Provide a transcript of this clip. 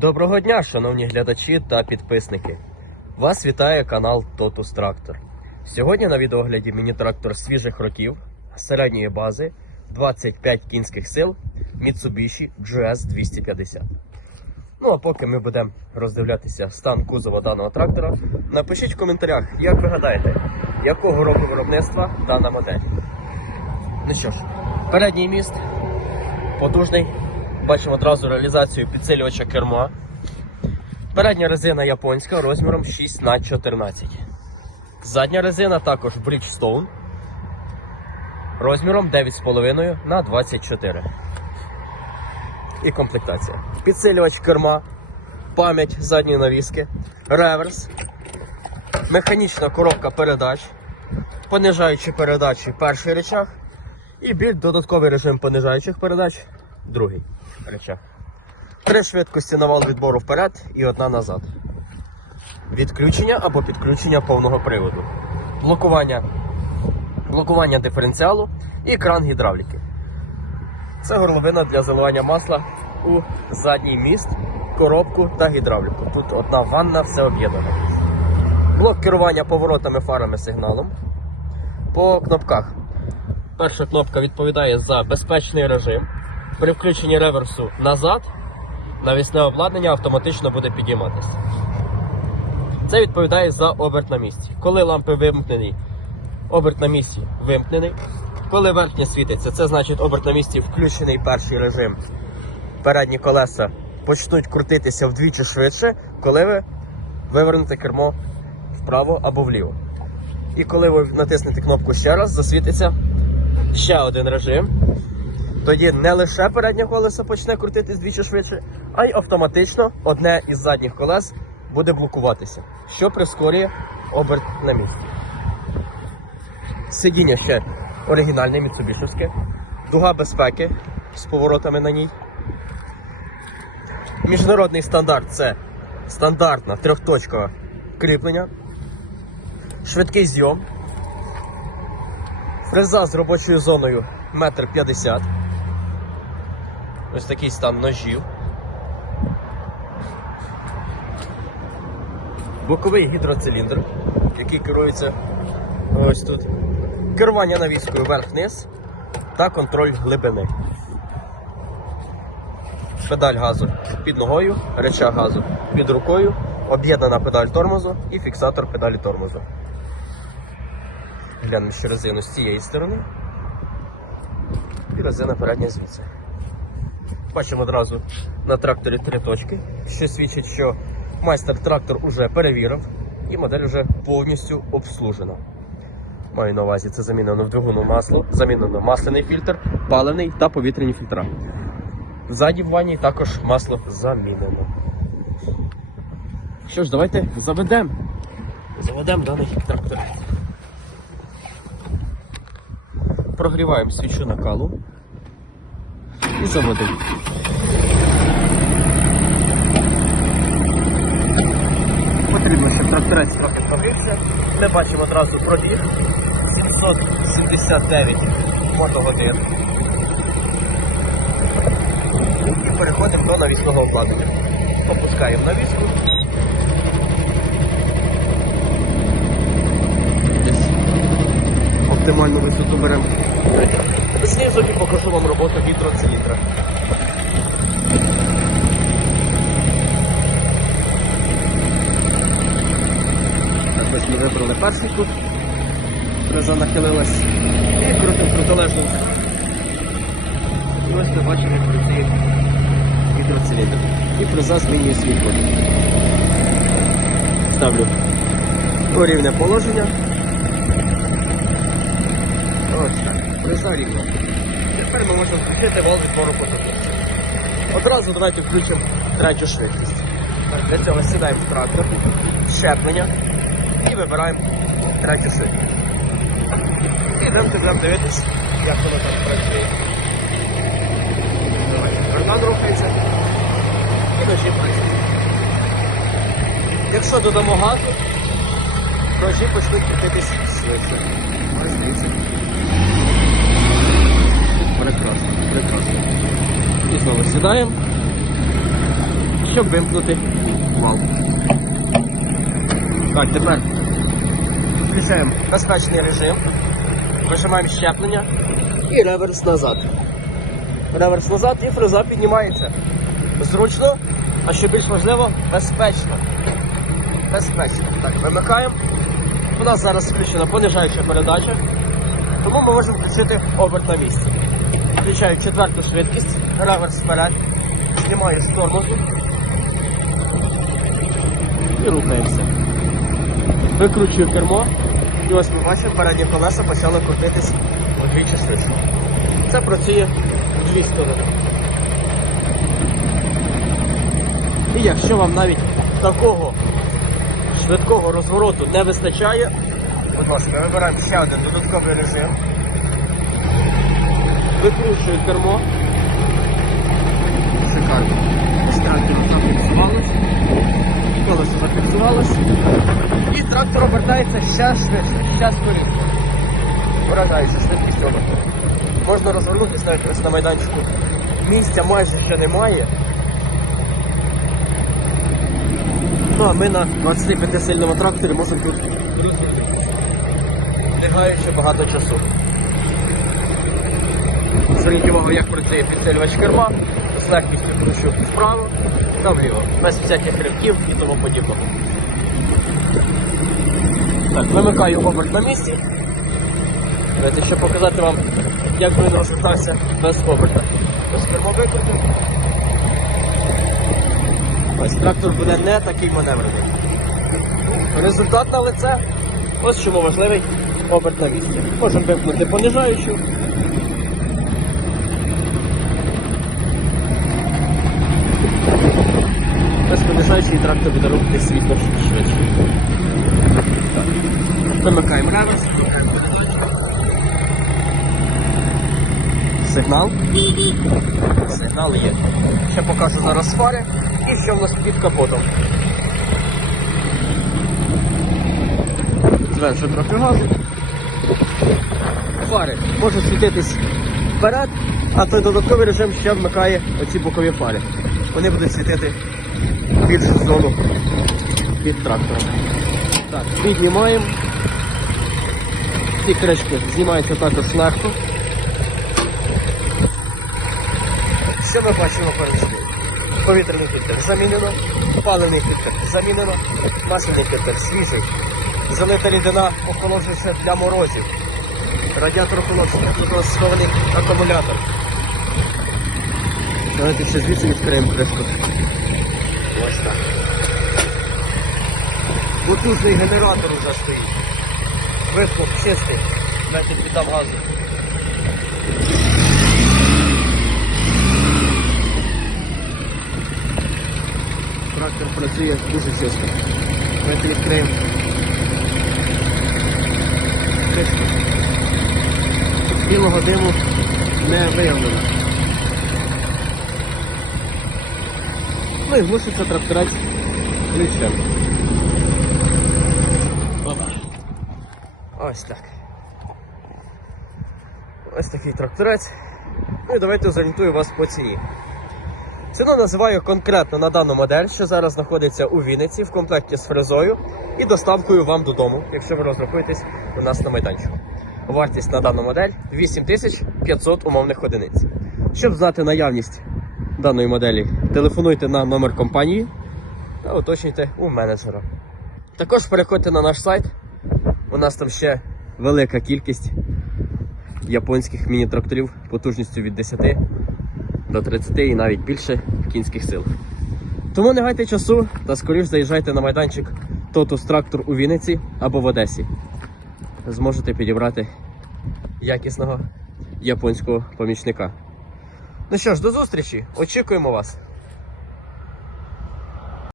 Доброго дня, шановні глядачі та підписники. Вас вітає канал Totus Tractor. Сьогодні на відеогляді міні-трактор свіжих років середньої бази 25 кінських сил Mitsubishi GS 250. Ну а поки ми будемо роздивлятися стан кузова даного трактора, напишіть в коментарях, як ви гадаєте, якого року виробництва дана модель. Ну що ж, передній міст потужний. Бачимо одразу реалізацію підсилювача керма. Передня резина японська розміром 6 на 14 Задня резина також Bridgestone розміром 9,5 на 24 І комплектація. Підсилювач керма, пам'ять задньої навіски, реверс, механічна коробка передач, понижаючі передачі перший речах і більш додатковий режим понижаючих передач другий речах. Три швидкості на вал відбору вперед і одна назад. Відключення або підключення повного приводу. Блокування, блокування диференціалу і кран гідравліки. Це горловина для заливання масла у задній міст, коробку та гідравліку. Тут одна ванна, все об'єднано. Блок керування поворотами, фарами, сигналом. По кнопках. Перша кнопка відповідає за безпечний режим. При включенні реверсу назад навісне обладнання автоматично буде підійматися. Це відповідає за оберт на місці. Коли лампи вимкнені, оберт на місці вимкнений. Коли верхня світиться, це значить оберт на місці включений перший режим. Передні колеса почнуть крутитися вдвічі швидше, коли ви вивернете кермо вправо або вліво. І коли ви натиснете кнопку ще раз, засвітиться ще один режим. Тоді не лише переднє колесо почне крутитись двічі швидше, а й автоматично одне із задніх колес буде блокуватися, що прискорює оберт на місці. Сидіння ще оригінальне міцубішевське, дуга безпеки з поворотами на ній. Міжнародний стандарт це стандартне трьохточкове кріплення, швидкий зйом, фреза з робочою зоною 1,50 м. Ось такий стан ножів. Боковий гідроциліндр, який керується ось тут. Керування навіскою вверх-вниз та контроль глибини. Педаль газу під ногою, реча газу під рукою, об'єднана педаль тормозу і фіксатор педалі тормозу. Глянемо ще резину з цієї сторони. І резина передня звідси. Бачимо одразу на тракторі три точки, що свідчить, що майстер трактор уже перевірив і модель вже повністю обслужена. Маю на увазі, це замінено в двигуну масло, замінено масляний фільтр, паливний та повітряні фільтра. Ззаді в ванні також масло замінено. Що ж, давайте заведемо. Заведемо даний трактор. Прогріваємо свічу накалу і заводимо. Потрібно, щоб тракторець трохи прогрівся. Ми бачимо одразу пробіг 779 мотогодин. І переходимо до навісного обладнання. Опускаємо навіску. Оптимальну висоту беремо. Знизу і покажу вам роботу гідроциліндра. Ось ми вибрали перший кут. Фреза нахилилась і крутим протилежну. І ось ми бачимо, як працює гідроциліндр. І фреза змінює свій кут. Ставлю рівне положення. Ось так. Фреза. Тепер ми можемо включити вал відбору потоку. Одразу давайте включимо третю швидкість. Для цього сідаємо в трактор, щеплення і вибираємо третю швидкість. І йдемо будемо дивитись, як воно там працює. Давайте, карман рухається і ножі працюють. Якщо додамо газу, ножі почнуть крутитись швидше. Ось дивіться. Прекрасно, прекрасно. І знову сідаємо. щоб вимкнути вал. Так, тепер включаємо безпечний режим, вижимаємо щеплення і реверс назад. Реверс назад і фреза піднімається. Зручно, а що більш важливо, безпечно. Безпечно. Так, вимикаємо. У нас зараз включена понижаюча передача, тому ми можемо включити оберт на місці. Включаю четверту швидкість, реверс вперед, знімаю з тормозу і рухаємося. Викручую кермо, і ось ми бачимо, передні колеса почали крутитись вдвічі швидше. Це працює в дві сторони. І якщо вам навіть такого швидкого розвороту не вистачає, будь ласка, вибираємо ще один додатковий режим. Викручую кермо. Шикарно. Ось трактор зафіксувалось. Колесо зафіксувалось. І трактор обертається ще швидше, ще скоріше. Вражаюча швидкість оберту. Можна розвернутися навіть ось на майданчику. Місця майже ще немає. Ну а ми на 25-сильному тракторі можемо тут розвернутися. Не багато часу. Зверніть увагу, як працює підсилювач керма, з легкістю кручу вправо та вліво, без всяких ривків і тому подібного. Так, вимикаю оберт на місці. Давайте ще показати вам, як він розвертався без оберта. Ось кермо викрутив. Ось трактор буде не такий маневрений. Результат на лице. Ось чому важливий оберт на місці. Можемо вимкнути понижаючу. Понижаючий трактор рухати світло швидше. Так. Замикаємо реверс. Сигнал. Сигнал є. Ще покажу зараз фари і що в нас під капотом. Звершу трохи газу. Фари можуть світитись вперед, а той додатковий режим ще вмикає оці бокові фари. Вони будуть світити більшу зону під трактором. Так, піднімаємо. Ці кришки знімаються також легко. Що ми бачимо перед собою? Повітряний фільтр замінено, паливний фільтр замінено, масляний фільтр свіжий, залита рідина охолоджується для морозів, радіатор охолодження, тут схований акумулятор. Давайте ще звідси відкриємо кришку. Ось так. Потужний генератор уже стоїть. Вихлоп чистий. Дайте піддам газу. Трактор працює дуже чисто. Давайте відкриємо. Кришку. Білого диму не виявлено. Ну і глушиться тракторець ключем. Ось так. Ось такий тракторець. Ну і давайте зорієнтую вас по ціні. Ціну називаю конкретно на дану модель, що зараз знаходиться у Вінниці в комплекті з фрезою і доставкою вам додому, якщо ви розрахуєтесь у нас на майданчику. Вартість на дану модель 8500 умовних одиниць. Щоб знати наявність даної моделі, телефонуйте на номер компанії та уточнюйте у менеджера. Також переходьте на наш сайт. У нас там ще велика кількість японських міні-тракторів потужністю від 10 до 30 і навіть більше кінських сил. Тому не гайте часу та скоріш заїжджайте на майданчик Тотус Трактор у Вінниці або в Одесі. Зможете підібрати якісного японського помічника. Ну що ж, до зустрічі! Очікуємо вас!